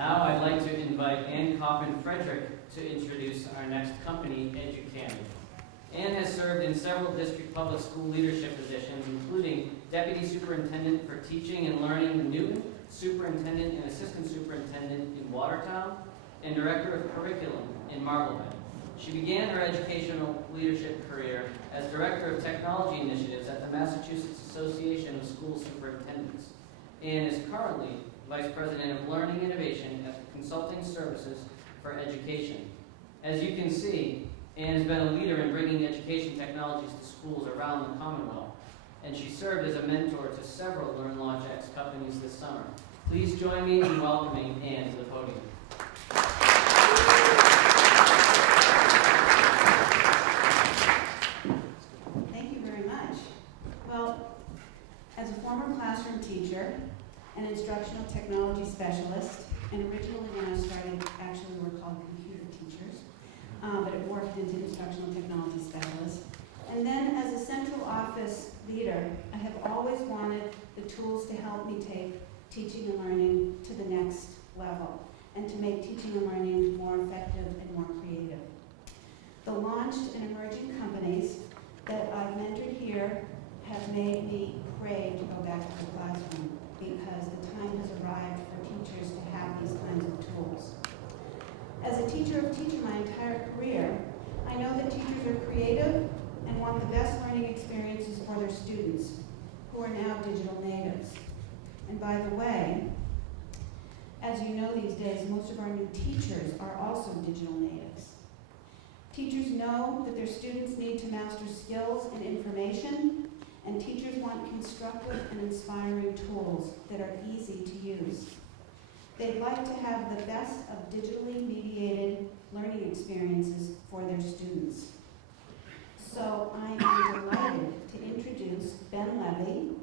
Now I'd like to invite Ann Coffin-Frederick to introduce our next company, eduCanon. Ann has served in several district public school leadership positions, including Deputy Superintendent for Teaching and Learning in Newton, Superintendent and Assistant Superintendent in Watertown, and Director of Curriculum in Marblehead. She began her educational leadership career as Director of Technology Initiatives at the Massachusetts Association of School Superintendents, and is currently Vice President of Learning Innovation at the Consulting Services for Education. As you can see, Ann has been a leader in bringing education technologies to schools around the Commonwealth, and she served as a mentor to several LearnLogix companies this summer. Please join me in welcoming Ann to the podium. Thank you very much. Well, as a former classroom teacher, an instructional technology specialist, and originally when I started, actually we were called computer teachers, but it morphed into instructional technology specialist. And then as a central office leader, I have always wanted the tools to help me take teaching and learning to the next level, and to make teaching and learning more effective and more creative. The launched and emerging companies that I've mentored here have made me crave to go back to the classroom, because the time has arrived for teachers to have these kinds of tools. As a teacher of teaching my entire career, I know that teachers are creative and want the best learning experiences for their students, who are now digital natives. And by the way, as you know these days, most of our new teachers are also digital natives. Teachers know that their students need to master skills and information, and teachers want constructive and inspiring tools that are easy to use. They'd like to have the best of digitally mediated learning experiences for their students. So I am delighted to introduce Ben Levy,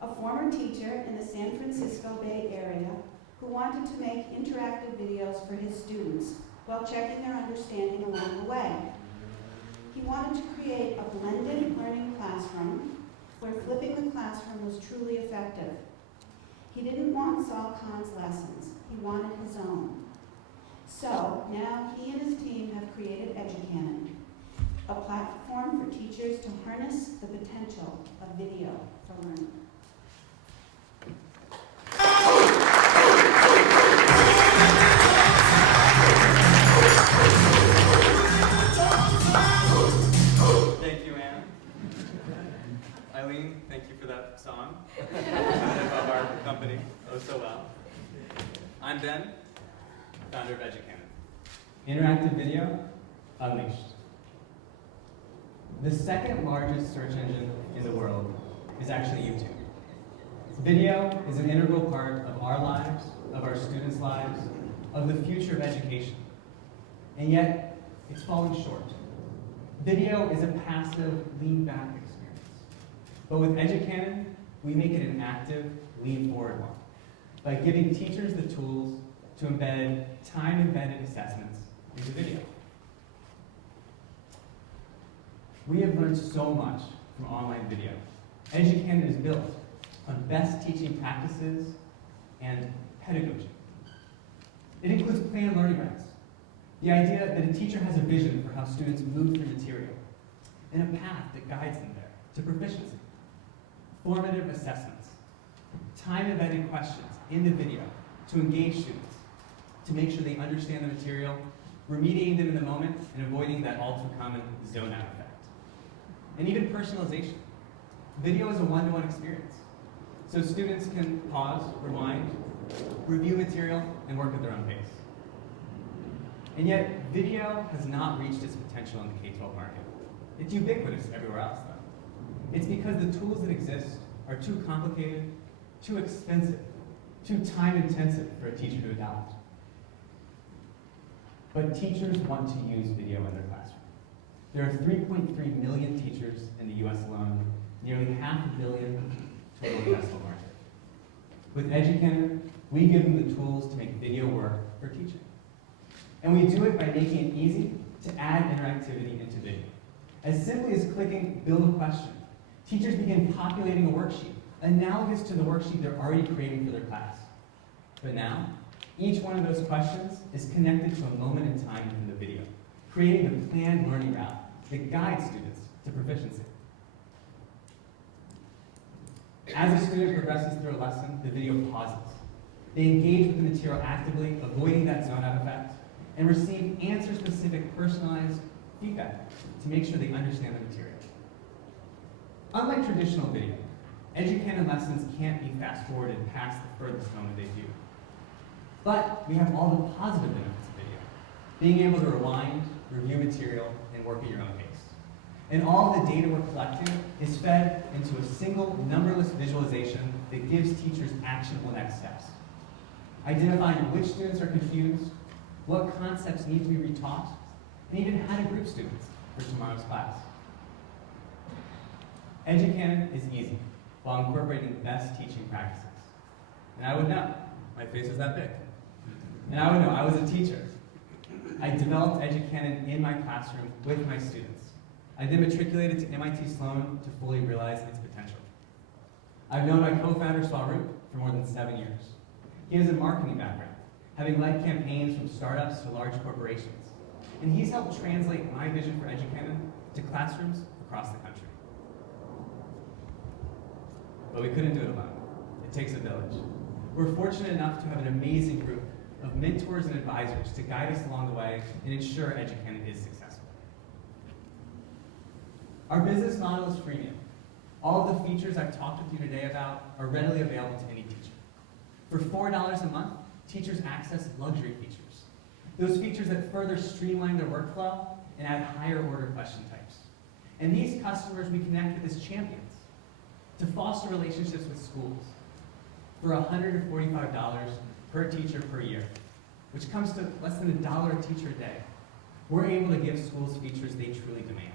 a former teacher in the San Francisco Bay Area who wanted to make interactive videos for his students while checking their understanding along the way. He wanted to create a blended learning classroom where flipping the classroom was truly effective. He didn't want Saul Kahn's lessons. He wanted his own. So now he and his team have created eduCanon, a platform for teachers to harness the potential of video for learning. Thank you, Ann. Eileen, thank you for that song. Of our company, oh so well. I'm Ben, founder of eduCanon. Interactive video, unleashed. The second largest search engine in the world is actually YouTube. Video is an integral part of our lives, of our students' lives, of the future of education. And yet, it's falling short. Video is a passive, lean-back experience. But with eduCanon, we make it an active, lean-forward one by giving teachers the tools to embed time-embedded assessments into video. We have learned so much from online video. eduCanon is built on best teaching practices and pedagogy. It includes planned learning routes, the idea that a teacher has a vision for how students move through material, and a path that guides them there to proficiency. Formative assessments, time-embedded questions in the video to engage students, to make sure they understand the material, remediating them in the moment, and avoiding that all-too-common zone-out effect. And even personalization. Video is a one-to-one experience, so students can pause, rewind, review material, and work at their own pace. And yet, video has not reached its potential in the K-12 market. It's ubiquitous everywhere else, though. It's because the tools that exist are too complicated, too expensive, too time-intensive for a teacher to adopt. But teachers want to use video in their classroom. There are 3.3 million teachers in the US alone, nearly 500 million total addressable market. With eduCanon, we give them the tools to make video work for teaching. And we do it by making it easy to add interactivity into video. As simply as clicking Build a Question, teachers begin populating a worksheet, analogous to the worksheet they're already creating for their class. But now, Each one of those questions is connected to a moment in time in the video, creating a planned learning route that guides students to proficiency. As a student progresses through a lesson, the video pauses. They engage with the material actively, avoiding that zone-out effect, and receive answer-specific, personalized feedback to make sure they understand the material. Unlike traditional video, eduCanon lessons can't be fast-forwarded past the furthest moment they view. But we have all the positive benefits of video, being able to rewind, review material, and work at your own pace. And all of the data we're collecting is fed into a single, numberless visualization that gives teachers actionable next steps. Identifying which students are confused, what concepts need to be retaught, and even how to group students for tomorrow's class. eduCanon is easy, while incorporating best teaching practices. And I would know, my face is that big. And I would know, I was a teacher. I developed eduCanon in my classroom with my students. I then matriculated to MIT Sloan to fully realize its potential. I've known my co-founder, Swaroop, for more than 7 years. He has a marketing background, having led campaigns from startups to large corporations. And he's helped translate my vision for eduCanon to classrooms across the country. But we couldn't do it alone. It takes a village. We're fortunate enough to have an amazing group of mentors and advisors to guide us along the way and ensure eduCanon is successful. Our business model is freemium. All of the features I've talked with you today about are readily available to any teacher. For $4 a month, teachers access luxury features. Those features that further streamline their workflow and add higher order question types. And these customers we connect with as champions to foster relationships with schools for $145 per teacher per year, which comes to less than $1 a teacher a day. We're able to give schools features they truly demand.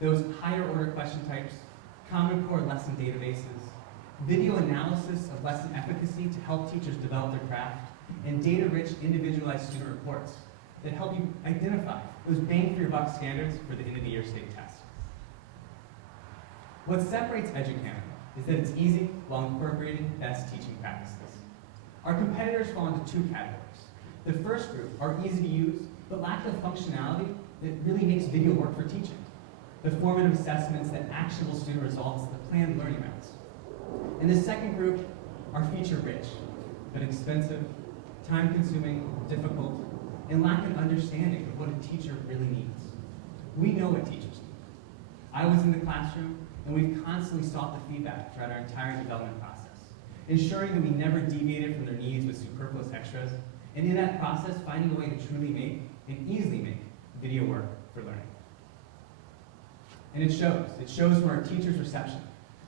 Those higher order question types, Common Core lesson databases, video analysis of lesson efficacy to help teachers develop their craft, and data-rich individualized student reports that help you identify those bang for your buck standards for the end of the year state test. What separates eduCanon is that it's easy while incorporating best teaching practices. Our competitors fall into two categories. The first group are easy to use, but lack the functionality that really makes video work for teaching. The formative assessments, that actionable student results, the planned learning routes. And the second group are feature-rich, but expensive, time-consuming, difficult, and lack an understanding of what a teacher really needs. We know what teachers need. I was in the classroom, and we've constantly sought the feedback throughout our entire development process, ensuring that we never deviated from their needs with superfluous extras, and in that process, finding a way to truly make and easily make video work for learning. And it shows. It shows from our teachers' reception.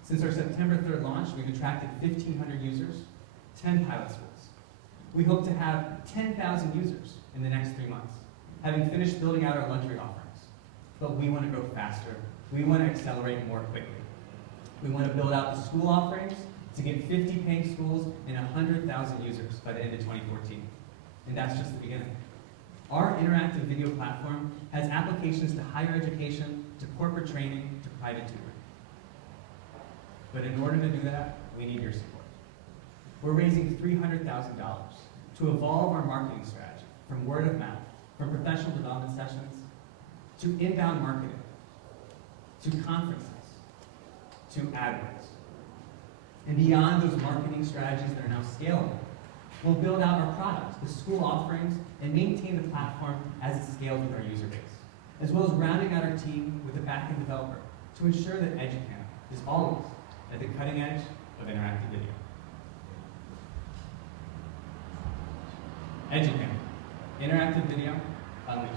Since our September 3rd launch, we've attracted 1,500 users, 10 pilot schools. We hope to have 10,000 users in the next 3 months, having finished building out our luxury offerings. But we want to go faster. We want to accelerate more quickly. We want to build out the school offerings to get 50 paying schools and 100,000 users by the end of 2014. And that's just the beginning. Our interactive video platform has applications to higher education, to corporate training, to private tutoring. But in order to do that, we need your support. We're raising $300,000 to evolve our marketing strategy from word of mouth, from professional development sessions, to inbound marketing, to conferences, to AdWords. And beyond those marketing strategies that are now scalable, we'll build out our product, the school offerings, and maintain the platform as it scales with our user base, as well as rounding out our team with a back-end developer to ensure that eduCanon is always at the cutting edge of interactive video. eduCanon, interactive video unleashed.